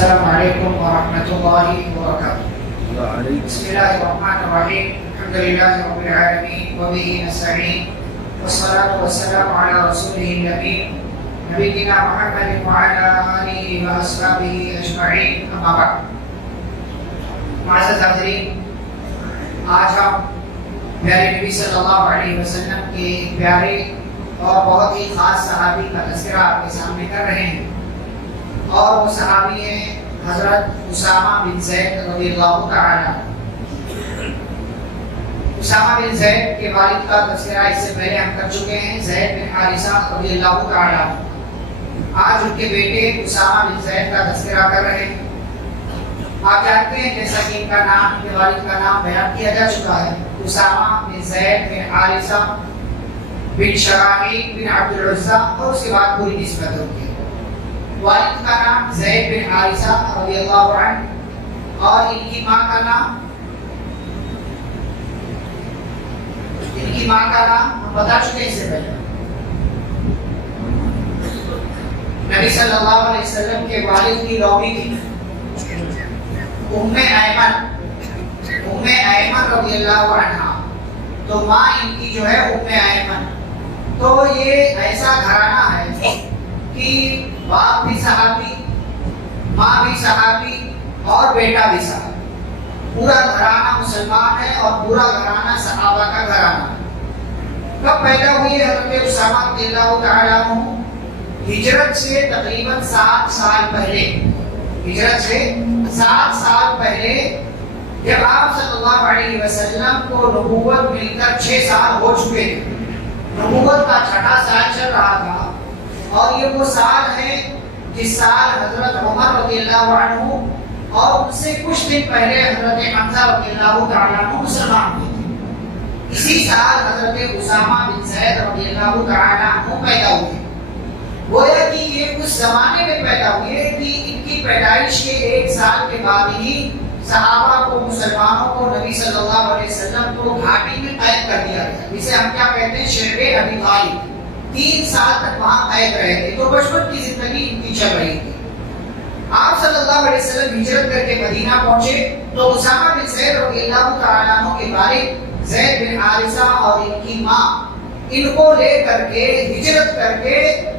السلام علیکم ورحمۃ اللہ وبرکاتہ۔ بسم اللہ الرحمن الرحیم، الحمد للہ رب العالمین وبہ نستعین والصلاة والسلام علی رسولہ الامین نبینا محمد وعلی آلہ واصحابہ اجمعین، اما بعد۔ معزز حاضرین، آج ہم پیارے نبی صلی اللہ علیہ وسلم کے پیارے اور بہت ہی خاص صحابی کا تذکرہ آپ کے سامنے کر رہے ہیں، اور وہ صحابی ہیں حضرت اسامہ بن زید رضی اللہ تعالی۔ اسامہ بن زید کے والد کا تذکرہ اس سے پہلے ہم کر چکے ہیں، زید بن حارثہ رضی اللہ تعالی۔ آج ان کے بیٹے اسامہ بن زید کا تذکرہ کر رہے ہیں۔ آپ جانتے ہیں جیسا کہ ان کا نام، ان کے والد کا نام بیان کیا جا چکا ہے، اسامہ بن زید بن حارثہ بن شراحیل بن عبد العزہ، اور اس کے بعد پوری نسبت ہوتی ہے۔ والد کا نام زید بن حارثہ رضی اللہ عنہ، اور ان کی ماں کا نام ہم بتا چکے اس سے پہلے۔ نبی صلی اللہ علیہ وسلم کے والد کی لومی تھی ام ایمن رضی اللہ عنہ، تو ماں ان کی جو ہے ام ایمن۔ تو یہ ایسا گھرانہ ہے کہ باپ بھی صحابی، ماں بھی صحابی، اور بیٹا بھی صحابی۔ پورا گھرانہ مسلمان ہے اور پورا گھرانہ صحابہ کا گھرانہ۔ کب پیدا ہوئی ہے حضرت اسامہ رضی اللہ تعالیٰ عنہ؟ ہجرت سے تقریباً 7 سال پہلے، ہجرت سے 7 سال پہلے، جب آپ صلی اللہ علیہ وسلم کو نبوت مل کر 6 سال ہو چکے تھے، نبوت کا 6واں سال چل رہا تھا، اور یہ وہ سال ہے جس سال حضرت عمر رضی اللہ عنہ اور ان سے کچھ دن پہلے حضرت حمزہ رضی اللہ تعالیٰ عنہ مسلمان ہوئے تھے۔ اسی سال حضرت اسامہ بن زید رضی اللہ تعالیٰ عنہ پیدا ہوئے۔ گویا کہ یہ اس زمانے میں پیدا ہوئے کہ ان کی پیدائش کے 1 سال کے بعد ہی صحابہ کو، مسلمانوں کو، نبی صلی اللہ علیہ وسلم کو گھاٹی میں قید کر دیا گیا، جسے ہم کیا کہتے ہیں، شعب ابی طالب۔ 3 سال تک وہاں قید رہے تھے، تو بچپن کی زندگی ان کی چل رہی تھی۔ آپ صلی اللہ علیہ وسلم ہجرت کر کے مدینہ پہنچے تو اسامہ بن زید رضی اللہ تعالیٰ عنہ کے والد زید بن حارثہ اور ان کی ماں ان کو لے کر کے ہجرت کر کے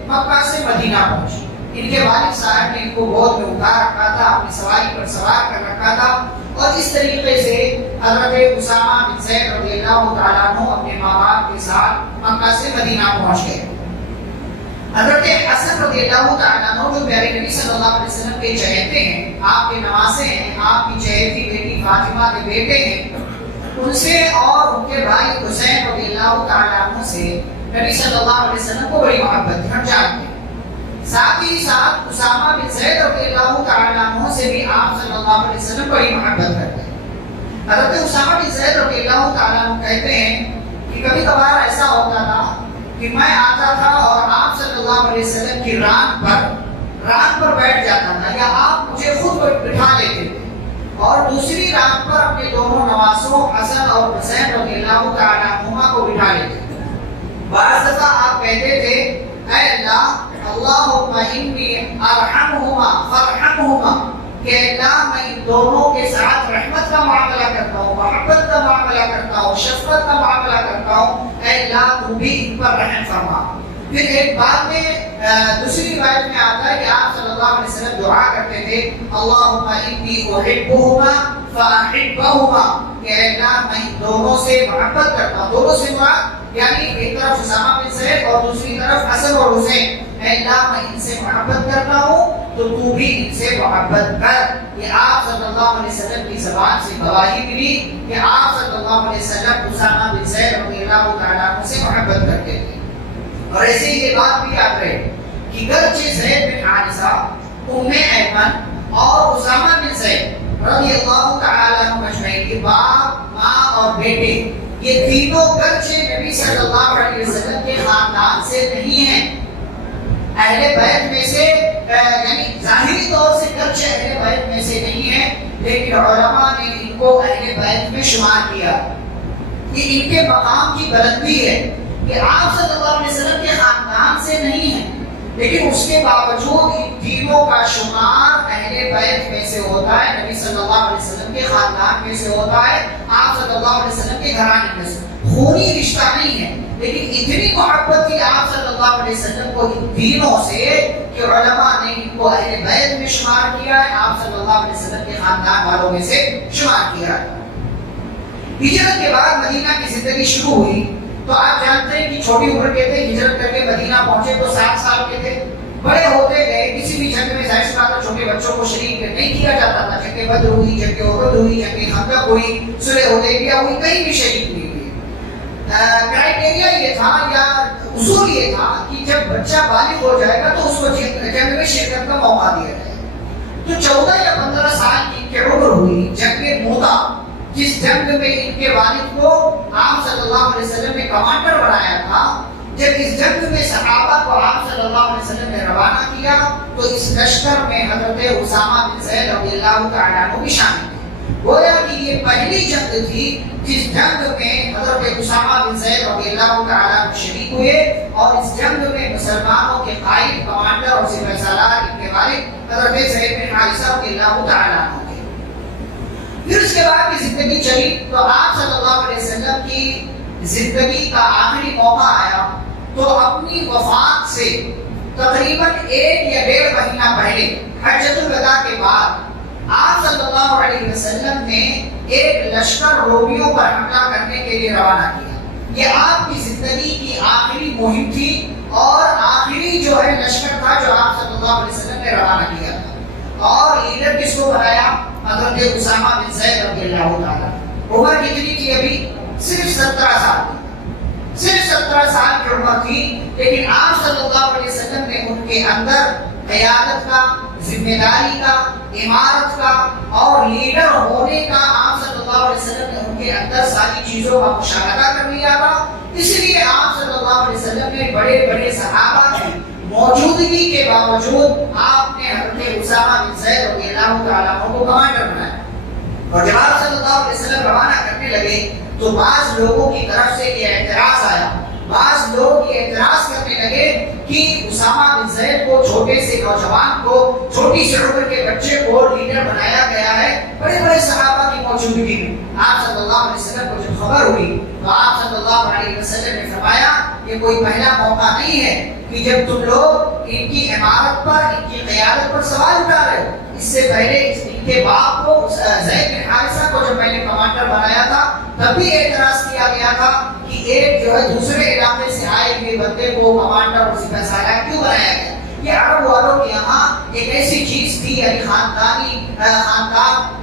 مکہ سے مدینہ پہنچے۔ ان کے والد صاحب نے ان کو گود میں اٹھا رکھا تھا، اپنی سواری پر سوار کر رکھا تھا، اور اس طریقے سے حضرت اسامہ بن زید رضی اللہ تعالیٰ عنہ اپنے ماں باپ کے ساتھ مکہ سے مدینہ پہنچ گئے۔ حضرت حسن رضی اللہ تعالیٰ عنہ جو پیارے نبی صلی اللہ علیہ وسلم کے چہیتے ہیں، آپ کے نواسے ہیں، آپ کی چہیتی بیٹی فاطمہ کے بیٹے ہیں، ان سے اور ان کے بھائی حسین رضی اللہ تعالیٰ عنہ سے نبی صلی اللہ علیہ وسلم کو بڑی محبت تھی، ہم جانتے ہیں۔ ساتھ ہی ساتھ اسامہ بن زید رضی اللہ تعالیٰ عنہ سے بھی آپ صلی اللہ علیہ وسلم بڑی محبت کرتے ہیں۔ حضرت اسامہ بن زید رضی اللہ تعالیٰ عنہ کہتے ہیں کہ کبھی کبھار ایسا ہوتا تھا کہ میں آتا تھا اور آپ صلی اللہ علیہ وسلم کی ران پر بیٹھ جاتا تھا، یا آپ مجھے خود بٹھا لیتے تھے، اور دوسری ران پر اپنے دونوں نواسوں حسن اور حسین رضی اللہ تعالیٰ عنہما کو بٹھا لیتے تھے۔ بعض دفعہ آپ کہتے تھے، اے اللہ، اللہم انی ارحمہما فرحمہما، کہ اللہ میں ان دونوں کے ساتھ رحمت کا معاملہ کرتا ہوں، محبت کا معاملہ کرتا ہوں، شفقت کا معاملہ کرتا ہوں، اے اللہ تو بھی ان پر رحم فرما۔ پھر ایک بات میں دوسری روایت میں آتا ہے کہ آپ صلی اللہ علیہ وسلم دعا کرتے تھے، اللہم انی احبہما فاحبہما، کہ اے اللہ میں ان دونوں سے محبت کرتا ہوں۔ دونوں سے مراد یعنی ایک طرف اسامہ بن زید اور دوسری طرف حسن اور حسین، اے اللہ میں ان سے محبت کرتا ہوں تو تو بھی ان سے محبت کر۔ یہ آپ صلی اللہ علیہ وسلم کی زبان سے گواہی ملی کہ آپ صلی اللہ علیہ وسلم اسامہ بن زید رضی اللہ تعالیٰ عنہ سے محبت کرتے تھے۔ اور ایسے ہی یہ بات بھی یاد رہے کہ گرچہ زید بن حارثہ، ام ایمن اور اسامہ بن زید رضی اللہ تعالیٰ عنہ مجمعین کے باپ، ماں اور بیٹے، یہ تینوں گرچہ نبی صلی اللہ علیہ وسلم کے خاندان سے نہیں ہیں، اہل بیت میں سے، یعنی ظاہری طور سے گرچہ اہل بیت میں سے نہیں ہیں، لیکن علماء نے ان کو اہل بیت میں شمار کیا۔ یہ ان کے مقام کی بلندی ہے کہ آپ صلی اللہ علیہ وسلم کے خاندان سے نہیں ہیں، لیکن اس کے باوجود ان تینوں کا شمار اہل بیت میں سے ہوتا ہے، نبی صلی اللہ علیہ وسلم کے خاندان میں سے ہوتا ہے، آپ صلی اللہ علیہ وسلم کے گھرانے میں سے، خونی رشتہ نہیں ہے، لیکن اتنی محبت تھی آپ صلی اللہ علیہ وسلم کو ان تینوں سے کہ علماء نے ان کو اہل بیت میں شمار کیا ہے، آپ صلی اللہ علیہ وسلم کے خاندان والوں میں سے شمار کیا ہے۔ ہجرت کے بعد مدینہ کی زندگی شروع ہوئی تو آپ جانتے ہیں کہ چھوٹی عمر کے تھے، ہجرت کر کے مدینہ پہنچے تو 7 سال کے تھے، بڑے ہوتے گئے، کسی بھی جنگ میں ظاہر سی بات ہے چھوٹے بچوں کو شریک نہیں کیا جاتا تھا، جنگ بدر ہوئی، جنگ احد ہوئی، جنگ خندق ہوئی، صلح حدیبیہ ہوئی، کہیں بھی شریک نہیں ہوئی۔ کرائٹیریا یہ تھا یا اصول یہ تھا کہ جب بچہ بالغ ہو جائے گا تو اس کو جنگ میں شرکت کا موقع دیا جائے۔ تو 14 یا 15 سال کی ان کی عمر ہوئی، جنگ موتا، جس جنگ میں ان کے والد کو آپ صلی اللہ علیہ وسلم نے کمانڈر بنایا تھا، جب اس جنگ میں صحابہ کو آپ صلی اللہ علیہ وسلم نے روانہ کیا تو اس لشکر میں حضرت اسامہ بن زید رضی اللہ تعالیٰ عنہ بھی شامل تھے۔ گویا کہ یہ پہلی جنگ تھی جس جنگ میں حضرت اسامہ بن زید رضی اللہ تعالیٰ عنہ شریک ہوئے، اور اس جنگ میں مسلمانوں کے قائد، کمانڈر اور سپہ سالار ان کے والد حضرت زید بن حارثہ رضی اللہ تعالیٰ عنہ۔ پھر اس کے بعد کی زندگی چلی تو آپ صلی اللہ علیہ وسلم کی زندگی کا آخری موقع آیا تو اپنی وفات سے تقریباً 1 یا 1.5 مہینہ پہلے حجۃ الوداع کے بعد آپ صلی اللہ علیہ وسلم نے ایک لشکر رومیوں پر حملہ کرنے کے لیے روانہ کیا۔ یہ آپ کی زندگی کی آخری مہم تھی اور آخری جو ہے لشکر تھا جو آپ صلی اللہ علیہ وسلم نے روانہ کیا تھا، اور لیڈر کس کو بنایا؟ حضرت اسامہ بن زید رضی اللہ تعالیٰ۔ عمر کتنی تھی ابھی؟ صرف 17 سال کی، صرف 17 سال کی عمر تھی، لیکن آپ صلی اللہ علیہ وسلم نے ان کے اندر قیادت کا، ذمہ داری کا، امارت کا اور لیڈر ہونے کا آپ صلی اللہ علیہ وسلم نے ان کے اندر ساری چیزوں کا مشاہدہ کر لیا تھا۔ اس لیے آپ صلی اللہ علیہ وسلم نے بڑے بڑے صحابہ کی موجودگی کے باوجود آپ نے حضرت اسامہ بن زید رضی اللہ تعالیٰ عنہ کو کمانڈر بنایا، اور جب آپ صلی اللہ علیہ وسلم روانہ کرنے لگے تو بعض لوگوں کی طرف سے یہ اعتراض آیا، بعض لوگ یہ اعتراض کرنے لگے کہ اسامہ بن زید کو، چھوٹے سے نوجوان کو، چھوٹی سی عمر کے بچے کو لیڈر بنایا گیا ہے بڑے بڑے صحابہ کی موجودگی میں۔ آپ صلی اللہ علیہ وسلم کو جب خبر ہوئی تو آپ صلی اللہ علیہ وسلم نے فرمایا یہ کوئی پہلا موقع نہیں ہے کہ جب تم لوگ ان کی امارت پر، ان کی قیادت پر سوال اٹھا رہے ہو۔ اس سے پہلے ان کے باپ کو، زید بن حارثہ کو جب میں نے کمانڈر بنایا تھا تب بھی اعتراض کیا گیا تھا کہ ایک جو ہے دوسرے علاقے سے آئے ہوئے بندے کو کمانڈر اور سپہ سالار کیوں بنایا گیا؟ یہ عرب والوں کے یہاں ایک ایسی چیز تھی، یعنی خاندان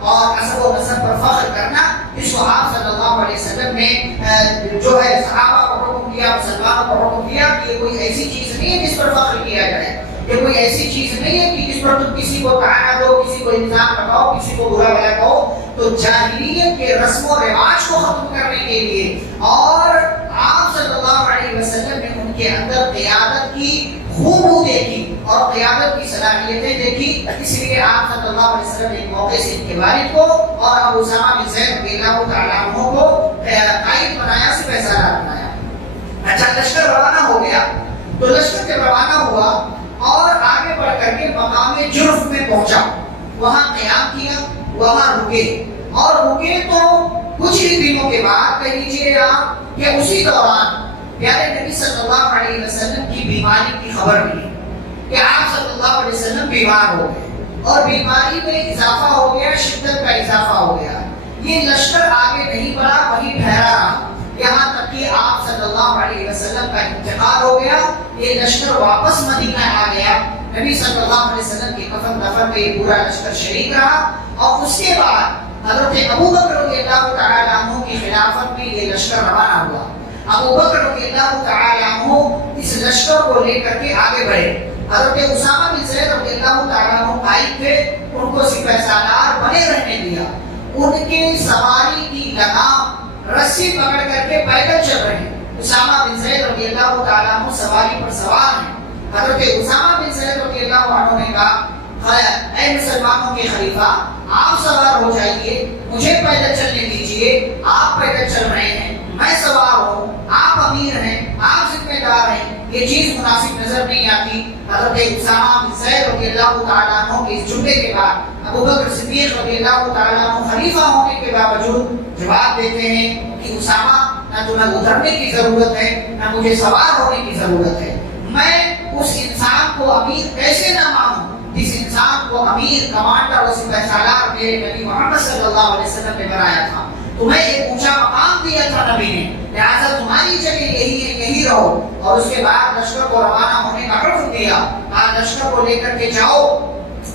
اور نسب و نسب پر فخر کرنا، جس کو آپ صلی اللہ علیہ وسلم نے جو ہے صحابہ کو حکم دیا، مسلمانوں کو حکم دیا کہ یہ کوئی ایسی چیز نہیں ہے جس پر فخر کیا جائے، یہ کوئی ایسی چیز نہیں ہے کہ جس پر تم کسی کو تعانہ دو، کسی کو الزام لگاؤ، کسی کو برا بھلا کہو۔ تو جاہلیت کے رسم و رواج کو ختم کرنے کے لیے اور آپ صلی اللہ علیہ وسلم نے ان کے اندر قیادت کی خوب دیکھی اور قیادت کی صلاحیتیں دیکھی، اس لیے آپ صلی اللہ علیہ وسلم نے موقع سے ان کے والد کو اور ابو اسامہ بن زید رضی اللہ تعالیٰ عنہ کو قائد بنایا، سپہ سالار بنایا۔ اچھا، لشکر روانہ ہو گیا تو لشکر جب روانہ ہوا اور آگے بڑھ کر کے مقام جرف میں پہنچا، وہاں قیام کیا، وہاں رکے، اور رکے تو کچھ ہی دنوں کے بعد کہہ لیجیے آپ کہ اسی دوران پیارے نبی صلی اللہ علیہ وسلم کی بیماری کی خبر ملی کہ آپ صلی اللہ علیہ وسلم بیمار ہو گئے اور بیماری میں اضافہ ہو گیا، شدت کا اضافہ ہو گیا۔ یہ لشکر آگے نہیں بڑھا، وہیں ٹھہرا رہا، یہاں تک کہ آپ صلی اللہ علیہ وسلم کا انتقال ہو گیا۔ یہ لشکر واپس مدینہ آ گیا، نبی صلی اللہ علیہ وسلم کے کفن دفن میں یہ پورا لشکر شریک رہا، اور اس کے بعد حضرت ابو بکر رضی اللہ تعالیٰ عنہ کی خلافت میں یہ لشکر روانہ ہوا۔ ابو بکر رضی اللہ تعالیٰ عنہ اس لشکر کو لے کر کے آگے بڑھے۔ حضرت اسامہ بن زید رضی اللہ تعالیٰ عنہ قائد تھے، ان کو سپہ سالار بنے رہنے دیا۔ ان کے سواری کی لگام رسی پکڑ کر کے پیدل چل رہے ہیں۔ اسامہ بن زید رضی اللہ تعالیٰ عنہ سواری پر سوار ہیں۔ حضرت اسامہ بن زید رضی اللہ عنہ نے کہا، اے مسلمانوں کے خلیفہ، آپ سوار ہو جائیے، مجھے پیدل چلنے دیجئے، آپ پیدل چل رہے ہیں، میں سوار ہوں، آپ امیر ہیں، آپ ذمہ دار ہیں، یہ چیز مناسب نظر نہیں آتی۔ حضرت اسامہ بن زید رضی اللہ تعالیٰ عنہ کے اس جملے کے بعد ابو بکر صدیق رضی اللہ تعالیٰ عنہ خلیفہ ہونے کے باوجود جواب دیتے ہیں کہ اسامہ، نہ تمہیں اترنے کی ضرورت ہے، نہ مجھے سوار ہونے کی ضرورت ہے۔ میں اس انسان کو امیر کیسے نہ مانوں جس انسان کو امیر، کمانڈر اور سپہ سالار میرے نبی محمد صلی اللہ علیہ وسلم نے بنایا تھا۔ تمہیں ایک اونچا مقام دیا تھا نبی نے، لہٰذا تمہاری جگہ یہی ہے، یہی رہو۔ اور اس کے بعد لشکر کو روانہ ہونے کا حکم دیا، کہا لشکر کو لے کر کے جاؤ،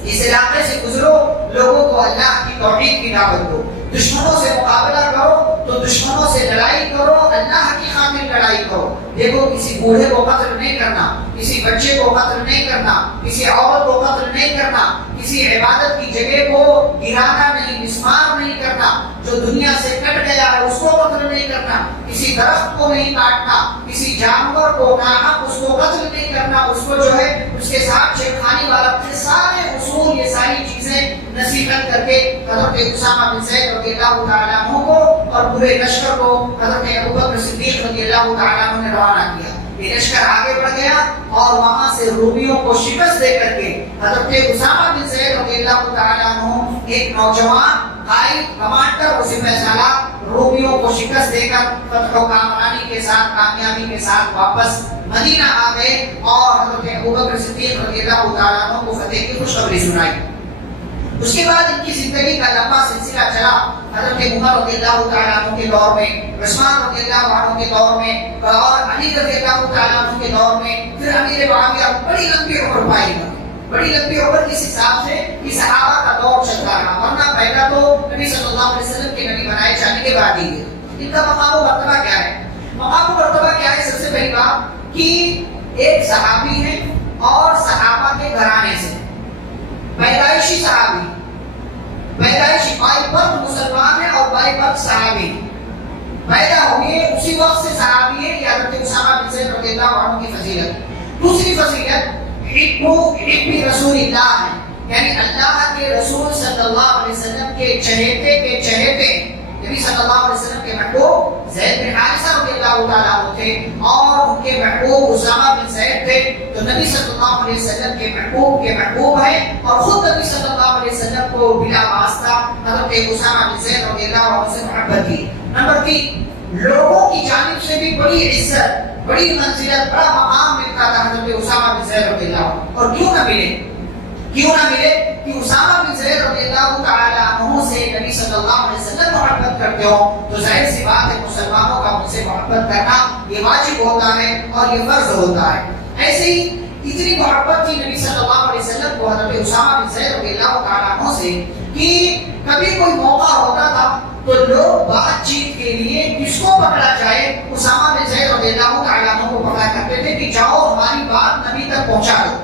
اس علاقے سے گزرو، لوگوں کو اللہ کی توحید کی دعوت دو، دشمنوں سے مقابلہ کرو تو دشمنوں سے لڑائی کرو، اللہ کی خاطر لڑائی کرو۔ دیکھو، کسی بوڑھے کو قتل نہیں کرنا، کسی بچے کو قتل نہیں کرنا، کسی عورت کو قتل نہیں کرنا، کسی عبادت کی جگہ کو گرانا نہیں، مسمار نہیں کرنا، جو دنیا سے کٹ گیا ہے اس کو قتل نہیں کرنا، کسی درخت کو نہیں کاٹنا، کسی جانور کو ناحق اس کو قتل نہیں کرنا، اس کو جو ہے اس کے ساتھ چھیڑخانی والا، سارے اصول، یہ ساری چیزیں نصیحت کر کے حضرت اسامہ بن زید رضی اللہ تعالیٰ عنہ کو اور پورے لشکر کو حضرت ابوبکر صدیق رضی اللہ تعالیٰ عنہ نے روانہ کیا۔ یہ لشکر آگے بڑھ گیا اور وہاں سے رومیوں کو شکست دے کر کے حضرت اسامہ بن زید رضی اللہ تعالیٰ عنہ ایک نوجوان قائد، کمانڈر اور سپہ سالار رومیوں کو شکست دے کر فتح و کامرانی کے ساتھ، کامیابی کے ساتھ واپس مدینہ آ گئے اور حضرت ابوبکر صدیق رضی اللہ تعالیٰ عنہ کو فتح کی خوشخبری سنائی۔ اس کے بعد ان کی زندگی کا لمبا سلسلہ چلا۔ حضرت عمر رضی اللہ تعالیٰ عنہ کے دور میں، عثمان رضی اللہ عنہ کے دور میں اور علی رضی اللہ تعالیٰ عنہ کے دور میں، پھر امیر معاویہ، بڑی لمبی عمر پائی گئی۔ بڑی لمبی عمر کس حساب سے کہ صحابہ کا دور چلتا رہا، ورنہ پہلا تو نبی صلی اللہ علیہ وسلم کے نبی بنائے جانے کے بعد ہی ہے۔ ان کا مقام و مرتبہ کیا ہے؟ مقام و مرتبہ کیا ہے؟ سب سے پہلی بات کہ ایک صحابی ہے اور صحابہ کے گھرانے سے، پیدائشی صحابی، پیدائشی بائی برتھ مسلمان ہے اور بائی برتھ صحابی، پیدا ہوئے اسی وقت سے صحابی ہے۔ یہ حضرت اسامہ بن زید رضی اللہ عنہ کی فضیلت۔ دوسری فضیلت حب رسول اللہ ہے، یعنی اللہ کے رسول صلی اللہ علیہ وسلم کے چہیتے نبی صلی اللہ علیہ وسلم کے محبوب زید بن حارثہ رضی اللہ تعالیٰ عنہ تھے اور ان کے محبوب اسامہ بن زید تھے، تو نبی صلی اللہ علیہ وسلم کے محبوب ہیں اور خود نبی صلی اللہ علیہ وسلم کو بلا واسطہ حضرت اسامہ بن زید رضی اللہ عنہ سے محبت تھی۔ نمبر 3، لوگوں کی جانب سے بھی بڑی عزت، بڑی منزلت، بڑا مقام ملتا تھا حضرت اسامہ بن زید رضی اللہ عنہ۔ اور کیوں نہ ملے کہ اسامہ بن زید رضی اللہ تعالیٰ عنہ سے نبی صلی اللہ علیہ وسلم محبت کرتے ہو تو ظاہر سی بات ہے مسلمانوں کا ان سے محبت کرنا یہ واجب ہوتا ہے اور یہ فرض ہوتا ہے۔ ایسے ہی اتنی محبت تھی نبی صلی اللہ علیہ وسلم کو حضرت اسامہ بن زید رضی اللہ تعالیٰ عنہ سے کہ کبھی کوئی موقع ہوتا تھا تو لوگ بات چیت کے لیے کس کو پکڑا جائے، اسامہ بن زید رضی اللہ تعالیٰ عنہ کو پکڑا کرتے تھے کہ جاؤ ہماری بات نبی تک پہنچا دو،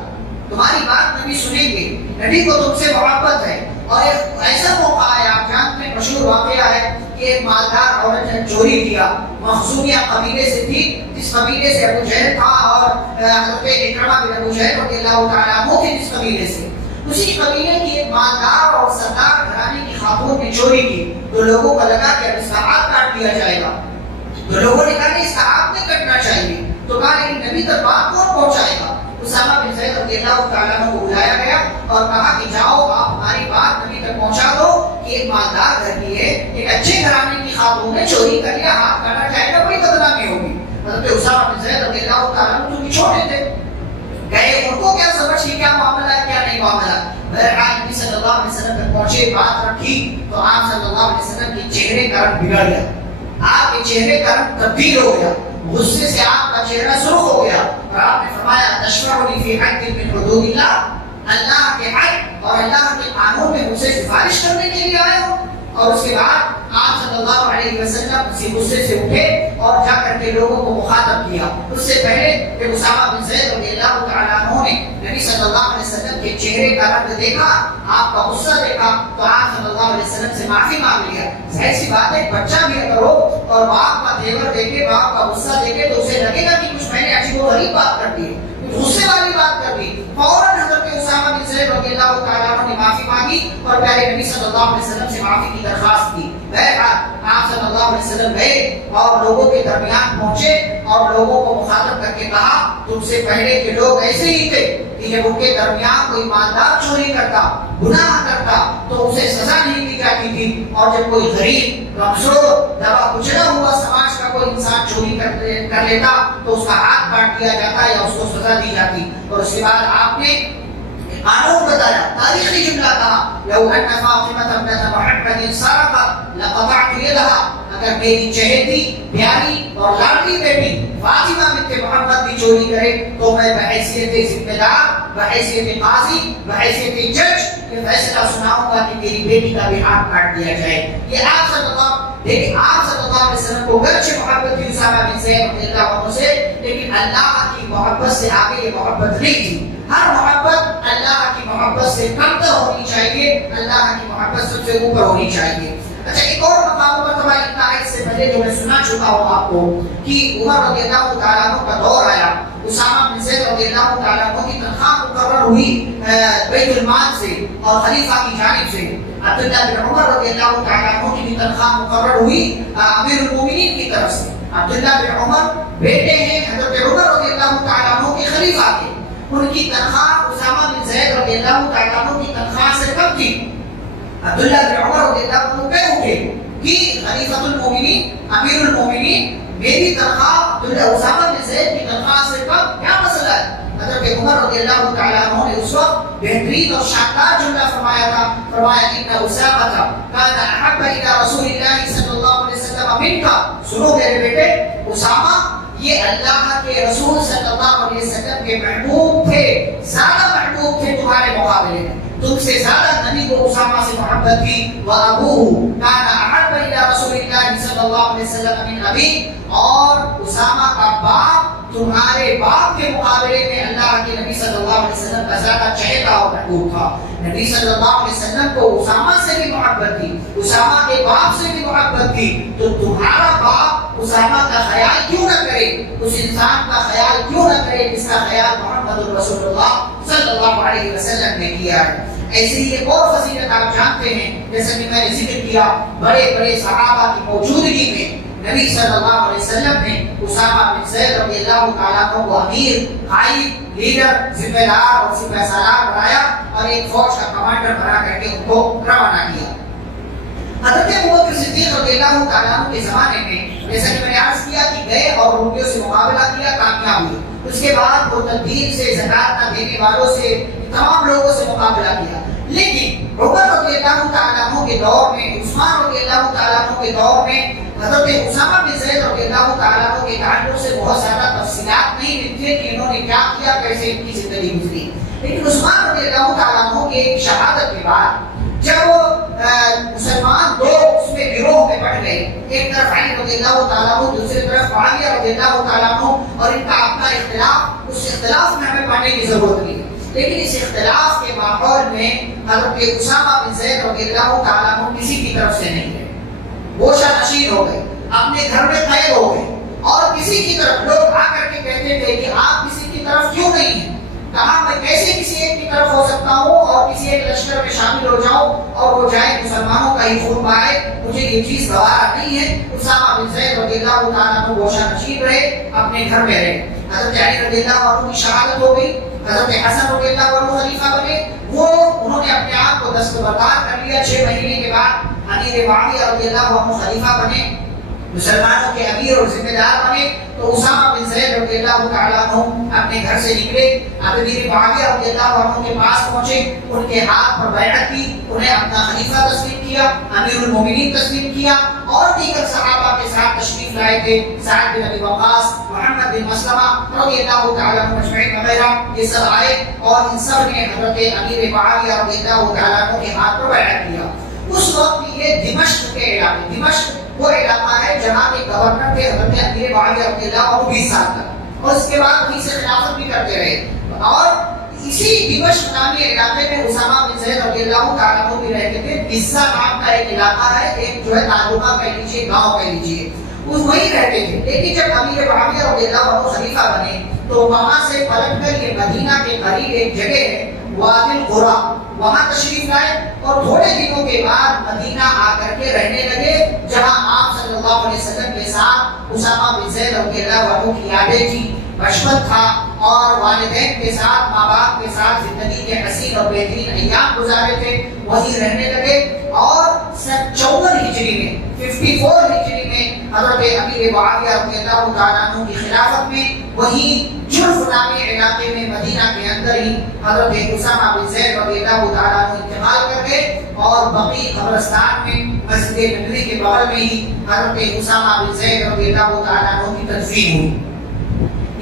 تمہاری بات نبی سنیں گے، نبی کو تم سے محبت ہے۔ اور ایک ایسا موقع ہے، آپ جانتے ہیں، مشہور واقعہ ہے کہ ایک مالدار عورت نے چوری کیا، مخزومیہ قبیلے سے تھی، جس قبیلے سے ابو جہل تھا اور حضرت اکرمہ بن ابو جہل رضی اللہ تعالیٰ عنہ تھے جس قبیلے سے، اسی قبیلے کی ایک مالدار اور سردار گھرانے کی خاتون نے چوری کی، تو لوگوں کو لگا کہ اب اس کا ہاتھ کاٹ دیا جائے گا، تو لوگوں نے کہا کہ اس کا ہاتھ نہیں کٹنا چاہیے، تو کہا لیکن نبی تک بات کون پہنچائے گا؟ اسامہ بن زید رضی اللہ تعالیٰ عنہ کو بلایا گیا اور کہا کہ جاؤ آپ ہماری بات نبی تک پہنچا دو کہ ایک مالدار گھر کی ہے، ایک اچھے گھرانے کی خاتون نے چوری کر لیا، ہاتھ کاٹا جائے گا، بڑی بدنامی ہوگی۔ حضرت اسامہ بن زید رضی اللہ تعالیٰ عنہ چونکہ چھوٹے تھے، گئے، ان کو کیا سمجھ کہ کیا معاملہ ہے کیا نہیں معاملہ۔ بہرحال نبی صلی اللہ علیہ وسلم تک پہنچے، بات رکھی تو آپ صلی اللہ علیہ وسلم کے چہرے کا رنگ بگڑ گیا، آپ کے چہرے کا رنگ تبدیل ہو گیا، غصے سے آپ کا چہرہ سرخ ہو گیا اور آپ نے فرمایا تشفعنی فی حد من حدود اللہ، اللہ کے حد اور اللہ کے قانون میں مجھ سے سفارش کرنے کے لیے آئے ہو۔ اور اس کے بعد آپ صلی اللہ علیہ وسلم اسی غصے سے اٹھے اور جا کر کے لوگوں کو مخاطب کیا۔ اس سے پہلے کہ اسامہ بن زید رضی اللہ تعالیٰ عنہ نے نبی صلی اللہ علیہ وسلم کے چہرے کا رنگ دیکھا، آپ کا غصہ دیکھا، تو آپ صلی اللہ علیہ وسلم سے معافی مانگ لیا۔ ظاہر سی بات ہے، بچہ بھی اگر ہو اور باپ کا تیور دیکھے، باپ کا غصہ دیکھے تو اسے لگے گا کہ کچھ میں نے عجیب و غریب بات کر دی، غصے والی بات کر دی۔ فوراً حضرت اسامہ بن زید رضی اللہ تعالیٰ عنہ نے معافی مانگی اور پیارے نبی صلی اللہ علیہ وسلم سے معافی کی درخواست کی۔ بہرحال آپ صلی اللہ علیہ وسلم گئے اور لوگوں کے درمیان پہنچے اور لوگوں کو مخاطب کر کے کہا تم سے پہلے کے لوگ ایسے ہی تھے کہ جب ان کے درمیان کوئی مالدار چوری کرتا گناہ کرتا تو اسے سزا نہیں دی جاتی تھی، اور جب کوئی غریب کمزور دبا کچلا ہوا سماج کا کوئی انسان چوری کر لیتا تو اس کا ہاتھ کاٹ دیا جاتا یا اس کو سزا دی جاتی۔ اور اس کے بعد آپ نے قانون بتایا، تاریخی جملہ کہا لو ان فاطمہ ابنت محمد سرقت لقطعت یدها، اگر میری چہیتی پیاری اور لاڈلی بیٹی فاطمہ بنت محمد بھی چوری کرے تو میں بحیثیت ذمہ دار، بحیثیت قاضی، بحیثیت جج یہ فیصلہ سناؤں گا کہ تیری بیٹی کا بھی ہاتھ کاٹ دیا جائے۔ یہ آپ صلی اللہ علیہ وسلم کو گرچہ محبت تھی اسامہ بن زید رضی اللہ عنہ سے، لیکن اللہ کی محبت سے آگے یہ محبت نہیں تھی۔ ہر محبت اللہ کی محبت سے کمتر ہونی چاہیے، اللہ کی محبت سب سے اوپر ہونی چاہیے۔ اچھا، ایک اور مقام پر تمہاری آیت سے پہلے جو میں سنا چکا ہوں آپ کو کہ عمر رضی اللہ تعالیٰ عنہ کا دور آیا، اسامہ بن زید رضی اللہ تعالیٰ عنہ کی تنخواہ مقرر ہوئی بیت المال سے اور خلیفہ کی جانب سے۔ عبداللہ بن عمر رضی اللہ تعالیٰ عنہ کی بھی تنخواہ مقرر ہوئی امیر المومنین کی طرف سے۔ عبداللہ بن عمر بیٹے ہیں حضرت عمر رضی اللہ تعالیٰ عنہ کے خلیفہ کے، ان کی تنخواہ اسامہ بن زید رضی اللہ تعالیٰ عنہ کی تنخواہ سے کم تھی۔ عبداللہ بن عمر رضی اللہ عنہ کہہ اٹھے کہ خلیفۃ المومنین امیر المومنین میری تنخواہ اسامہ بن زید کی تنخواہ سے کم، کیا مسئلہ ہے؟ حضرت عمر رضی اللہ تعالیٰ عنہ نے اس وقت بہترین اور شاندار جملہ فرمایا تھا، فرمایا ان اسامہ کان احب الی رسول اللہ صلی اللہ علیہ وسلم منک، سنو میرے بیٹے، اسامہ یہ اللہ کے رسول صلی اللہ علیہ وسلم کے محبوب تھے، زیادہ محبوب تھے تمہارے مقابلے میں، تم سے زیادہ نبی کو اسامہ سے محبت تھی۔ وَأَبُوهُ كَانَ أَحَبَّ إِلَىٰ رَسُولِ اللَّهِ صلی اللہ علیہ وسلم مِنْ أَبِيهِ، اور اسامہ کا باپ تمہارے باپ کے مقابلے میں اللہ کے نبی صلی اللہ علیہ وسلم کا زیادہ چہیتا اور محبوب تھا۔ نبی صلی اللہ علیہ وسلم کو اسامہ سے بھی محبت تھی، اسامہ کے باپ سے بھی محبت تھی، تو تمہارا باپ اسامہ کا خیال کیوں نہ کرے، اس انسان کا خیال کیوں نہ کرے جس کا خیال محمد رسول اللہ صلی اللہ علیہ وسلم نے کیا ہے۔ ایسے ہی ایک اور فضیلت آپ جانتے ہیں، جیسا کہ میں نے ذکر کیا، بڑے بڑے صحابہ کی موجودگی میں نبی صلی اللہ علیہ وسلم نے اسامہ بن زید رضی اللہ تعالیٰ عنہ کو امیر، قائد، لیڈر، ذمہ دار اور سپہ سالار بنایا اور ایک فوج کا کمانڈر بنا کر کے ان کو روانہ کیا۔ حضرت ابوبکر صدیق رضی اللہ تعالیٰ عنہ کے زمانے میں جیسا کہ میں نے عرض کیا کہ گئے اور رومیوں سے مقابلہ کیا، کامیاب ہوئے، اس کے بعد مرتدین سے، زکات نہ دینے والوں سے، تمام لوگوں سے مقابلہ کیا۔ لیکن عمر رضی اللہ تعالیٰ عنہ کے دور میں، عثمان رضی اللہ تعالیٰ عنہ کے دور میں حضرت اسامہ بن زید رضی اللہ تعالیٰ عنہ کے تعلق سے بہت زیادہ تفصیلات نہیں ملتی کہ انہوں نے کیا کیا، کیسے ان کی زندگی گزری۔ لیکن عثمان رضی اللہ تعالیٰ عنہ کے شہادت کے بعد جب مسلمان دو اس میں گروہ میں بٹ گئے، ایک طرف علی رضی اللہ تعالیٰ عنہ، دوسری طرف معاویہ رضی اللہ تعالیٰ عنہ، اور ان کا اپنا اختلاف، اس اختلاف میں ہمیں پڑھنے کی ضرورت نہیں، لیکن اس اختلاف کے ماحول میں حضرت اسامہ بن زید رضی اللہ تعالیٰ عنہ کسی کی طرف سے نہیں ہے، گوشہ نشین ہو گئے، اپنے گھر میں قید ہو گئے، اور کسی کی طرف لوگ آ کر کے کہتے تھے کہ آپ کسی کی طرف کیوں نہیں ہیں؟ کہا میں کیسے کسی ایک کی طرف ہو سکتا ہوں اور کسی ایک لشکر میں شامل ہو جاؤں اور وہ جائے مسلمانوں کا ہی خون بہائے، مجھے یہ چیز گوارا نہیں ہے۔ اسامہ بن زید رضی اللہ تعالیٰ عنہ گوشہ نشین رہے، اپنے گھر میں رہے۔ حضرت علی رضی اللہ عنہ کی شہادت ہو گئی، حضرت حسن رضی اللہ عنہ خلیفہ بنے، انہوں نے اپنے آپ کو دستبردار کر لیا، 6 مہینے کے بعد امیر معاویہ رضی اللہ عنہ خلیفہ بنے، مسلمانوں کے امیر اور ذمہ دار بنے۔ تو اسامہ بن زید رضی اللہ تعالیٰ عنہ اپنے گھر سے نکلے، امیر معاویہ رضی اللہ عنہ کے پاس پہنچے، ان کے ہاتھ پر بیعت کی، انہیں اپنا خلیفہ تسلیم کیا، امیر المومنین تسلیم کیا، اور دیگر صحابہ کے ساتھ تشریف لائے تھے، سعد بن ابی وقاص، محمد بن مسلمہ رضی اللہ تعالیٰ عنہ اجمعین وغیرہ، یہ سب آئے اور ان سب نے حضرت امیر معاویہ رضی اللہ تعالیٰ عنہ کے ہاتھ پر بیعت کیا۔ اس وقت یہ دمشق کے علاقے، دمشق وہ علاقہ ہے جہاں کے گورنر تھے حضرت امیر معاویہ رضی اللہ عنہ 20 سال تک، اور اس کے بعد وہیں سے خلافت بھی کرتے رہے، اور اسی دمشق نامی علاقے میں اسامہ بن زید رضی اللہ تعالیٰ عنہ بھی رہتے تھے۔ بزہ نام کا ایک علاقہ ہے، ایک جو ہے تعلقہ کہہ لیجیے، گاؤں کہہ لیجیے، وہیں رہتے تھے۔ لیکن جب امیر معاویہ رضی اللہ عنہ خلیفہ بنے تو وہاں سے پلٹ کر یہ مدینہ کے قریب ایک جگہ ہے وادی القریٰ، وہاں تشریف لائے، اور تھوڑے دنوں کے بعد مدینہ آ کر کے رہنے لگے، اسامہ بن زید رضی اللہ عنہ کی یادیں تھی، بچپن تھا اور والدین کے ساتھ، ماں باپ کے ساتھ زندگی کے حسین اور بہترین ایام گزارے تھے، وہی رہنے لگے۔ اور سن 54 ہجری میں 54 ہجری میں حضرت امیر معاویہ رضی اللہ تعالیٰ عنہ کی خلافت میں وہی جرف نامی علاقے میں مدینہ کے اندر ہی حضرت اسامہ بن زید رضی اللہ تعالیٰ عنہ انتقال کر گئے، اور بقیع قبرستان میں مسجد نبوی کے بغل میں ہی حضرت اسامہ بن زید رضی اللہ تعالیٰ عنہ کی تدفین ہوئی۔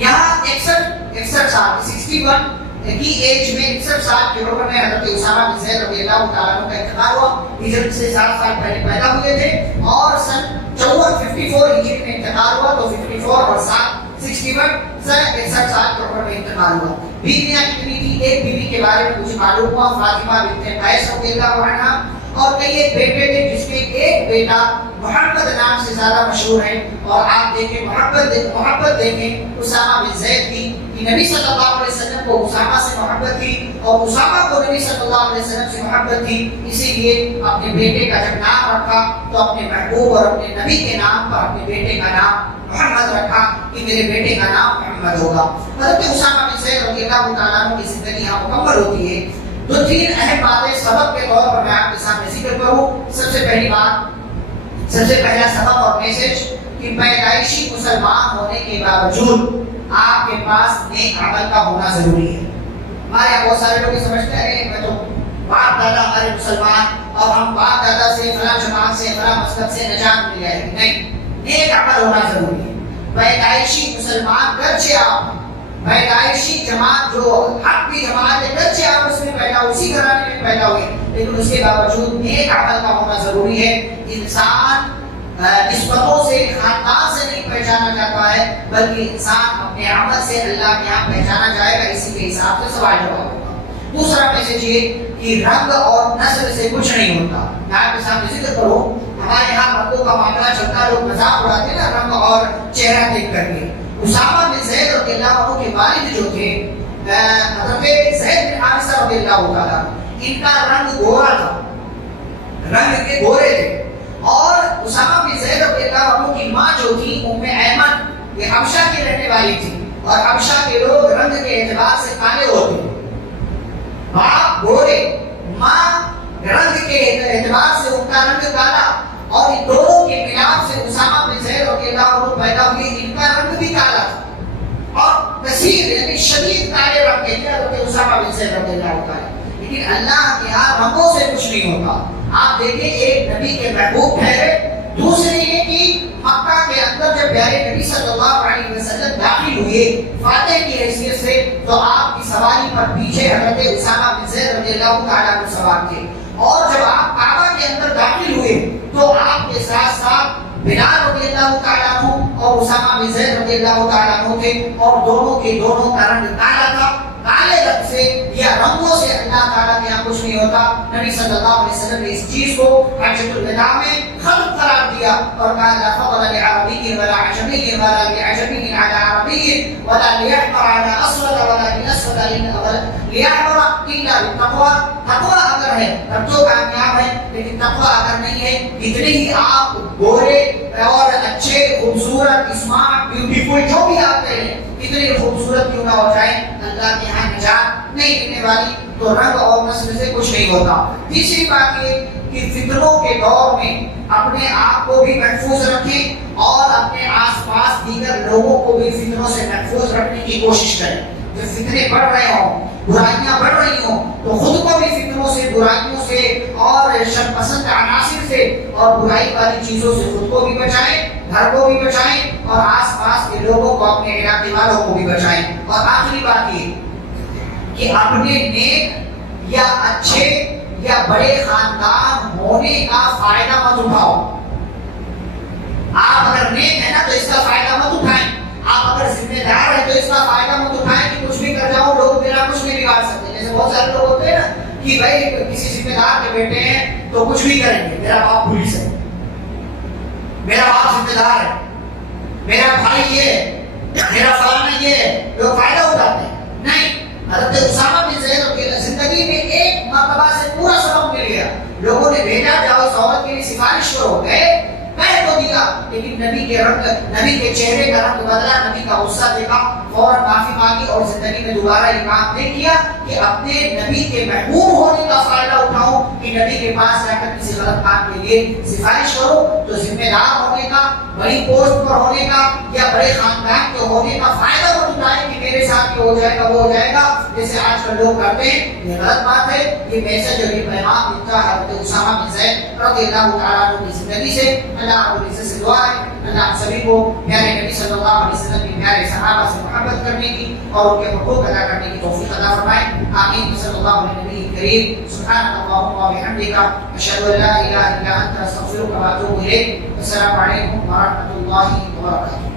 یہاں 61 سال 61 کی ایج میں 61 سال کی عمر میں حضرت اسامہ بن زید رضی اللہ تعالیٰ عنہ کا انتقال ہوا۔ ہجرت سے 7 سال پہلے پیدا ہوئے تھے، اور سن 54 ہجری میں انتقال ہوا، تو 54 اور 7 61 سن 61 سال کی عمر میں انتقال ہوا۔ بیویاں کتنی تھی؟ ایک بیوی کے بارے میں مجھے معلوم ہوا، فاطمہ بنت قیس رضی اللہ عنہا، اور کئی ایک بیٹے تھے جس میں ایک بیٹا محمد نام سے زیادہ مشہور ہے۔ اور آپ دیکھیں محبت دیکھیں اسامہ بن زید کی، کہ نبی صلی اللہ علیہ وسلم کو اسامہ سے محبت تھی، اور اسامہ کو نبی صلی اللہ علیہ وسلم سے محبت تھی، اسی لیے اپنے بیٹے کا جب نام رکھا تو اپنے محبوب اور اپنے نبی کے نام پر اپنے بیٹے کا نام محمد رکھا، کہ میرے بیٹے کا نام محمد ہوگا۔ حضرت اسامہ بن زید رضی اللہ تعالیٰ عنہ کی زندگی یہاں مکمل ہوتی ہے۔ 2-3 اہم باتیں سبق کے طور پر میں آپ کے سامنے ذکر کروں۔ سب سے پہلی بات، سب سے پہلا سبق اور میسج، کہ پیدائشی مسلمان ہونے کے باوجود آپ کے پاس نیک عمل کا ہونا ضروری ہے۔ ہمارے یہاں بہت سارے لوگ یہ سمجھتے ہیں میں تو باپ دادا ہمارے مسلمان، اور ہم باپ دادا سے فلاں جماعت سے فلاں مذہب سے نجات مل جائے گی۔ نہیں، نیک عمل ہونا ضروری ہے۔ پیدائشی مسلمان گرچہ آپ پیدائشی جماعت جو حق کی جماعت ہے، گرچہ آپ اس میں پیدا اسی گھرانے میں پیدا ہوئے، لیکن اس کے باوجود نیک عمل کا ہونا ضروری ہے۔ انسان نسبتوں سے، خاندان سے نہیں پہچانا جاتا ہے، بلکہ انسان اپنے عمل سے اللہ کے یہاں پہچانا جائے گا۔ اسی کے حساب سے سوال جواب ہوگا۔ دوسرا میسج یہ کہ رنگ اور نسل سے کچھ نہیں ہوتا۔ میں آپ کے سامنے ذکر کروں، ہمارے یہاں رنگوں کا معاملہ چلتا ہے، لوگ مذاق اڑاتے ہیں نا رنگ اور چہرہ دیکھ کر کے۔ اسامہ بن زید رضی اللہ عنہ کے والد جو تھے حضرت زید بن حارثہ رضی اللہ تعالیٰ، ان کا رنگ گورا تھا، رنگ کے گورے تھے، اور اسامہ بن زید رضی اللہ عنہ کی ماں جو تھی ام ایمن، یہ حبشہ کی رہنے والی تھی، اور حبشہ کے لوگ رنگ کے اعتبار سے کالے ہوتے ہیں۔ باپ گورے، ماں رنگ کے اعتبار سے ان کا رنگ کالا، اور ان دونوں کے ملاپ سے اسامہ بن زید رضی اللہ عنہ پیدا ہوئے، ان کا رنگ بھی کالا تھا، اور کثیر یعنی شدید کالے رنگ کے تھے حضرت اسامہ بن زید رضی اللہ عنہ۔ لیکن اللہ کے یہاں رنگوں سے کچھ نہیں ہوتا۔ آپ دیکھیں ایک نبی کے محبوب ٹھہرے، دوسرے یہ کہ مکہ کے اندر جب پیارے نبی صلی اللہ علیہ وسلم داخل ہوئے فاتح کی حیثیت سے، تو آپ کی سواری پر پیچھے حضرت اسامہ بن زید رضی اللہ تعالیٰ عنہ سوار تھے، اور جب آپ کعبہ کے اندر داخل ہوئے تو آپ کے ساتھ ساتھ بلال رضی اللہ تعالیٰ عنہ اور اسامہ بن زید رضی اللہ تعالیٰ عنہ تھے، اور دونوں کے دونوں کا رنگ کالا تھا۔ کالے رنگ سے یا رنگوں سے اللہ تعالیٰ کے یہاں کچھ نہیں ہوتا۔ نبی صلی اللہ علیہ وسلم نے اس چیز کو حجۃ الوداع میں خلق قرار دیا اور کہا لا فضل لعربی ولا عجمی ولا لعجمی على عربی ولا ليحمر على اسود ولا لاسود ليحمر الا بالتقوى۔ تقوی اگر ہے تب تو کامیاب ہے، لیکن تقوی اگر نہیں ہے، اتنے ہی آپ گورے اور اچھے خوبصورت اسمارٹ بیوٹیفل جو بھی آپ ہیں اتنی خوبصورت کیوں نہ ہو جائیں، اللہ کے یہاں نجات نہیں ملنے والی۔ تو رنگ اور نسل سے کچھ نہیں ہوتا۔ تیسری بات یہ کہ فتنوں کے دور میں اپنے آپ کو بھی محفوظ رکھیں اور اپنے آس پاس دیگر لوگوں کو بھی فتنوں سے محفوظ رکھنے کی کوشش کریں۔ جب فتنے بڑھ رہے ہوں، برائیاں بڑھ رہی ہوں، تو خود کو بھی فتنوں سے، برائیوں سے اور شر پسند عناصر سے اور برائی والی چیزوں سے خود کو بھی بچائیں، گھر کو بھی بچائیں، اور آس پاس کے لوگوں کو، اپنے علاقے والوں کو بھی بچائیں۔ اور آخری بات یہ کہ اپنے نیک یا اچھے یا بڑے خاندان ہونے کا فائدہ مت اٹھاؤ۔ آپ اگر نیک ہیں نا تو اس کا فائدہ مت اٹھائیں، آپ اگر ذمہ دار ہیں تو اس کا فائدہ مت اٹھائیں کہ کچھ بھی کر جاؤ لوگ میرا کچھ نہیں بگاڑ سکتے۔ جیسے بہت سارے لوگ ہوتے ہیں نا کہ بھائی کسی ذمہ دار کے بیٹے ہیں تو کچھ بھی کریں گے، میرا باپ پولیس ہے، میرا باپ ذمہ دار ہے، میرا بھائی یہ ہے، میرا فلانا یہ ہے، لوگ فائدہ اٹھاتے ہیں۔ نہیں، حضرت اسامہ بن زید کی زندگی میں ایک مرتبہ سے پورا سبق مل گیا۔ لوگوں نے بھیجا جاؤ اس عورت کے لیے سفارش کرو، گئے، تو دیا لیکن نبی کے رنگ، نبی کے چہرے کا رنگ بدلا، نبی کا غصہ دیکھا، فوراً معافی مانگی اور زندگی میں دوبارہ یہ کام نہیں کیا کہ اپنے نبی کے محبوب ہونے کا فائدہ اٹھاؤ کہ نبی کے پاس جا کر کسی غلط کام کے لیے سفارش کرو. تو ذمہ دار ہونے کا، بڑی پوسٹ پر ہونے کا یا بڑے خاندان کے ہونے کا فائدہ وہ اٹھائے کہ میرے ساتھ یہ ہو جائے گا وہ ہو جائے گا، جیسے آج کل لوگ کرتے ہیں. یہ غلط بات ہے. یہ میسج اور یہ پیغام ملتا ہے حضرت اسامہ بن زید رضی اللہ تعالیٰ عنہ کی زندگی سے. اللہ رب العزت سے دعا ہے اللہ ہم سبھی کو پیارے نبی صلی اللہ علیہ وسلم کے پیارے صحابہ سے محبت کرنے کی اور ان کے حقوق ادا کرنے کی توفیق عطا فرمائے. آمین. صلی اللہ علیہ نبی کریم. سبحانک اللہم و بحمدک، اشہد ان لا الہ الا انت، استغفرک و اتوب الیک. السلام علیکم ورحمۃ اللہ وبرکاتہ.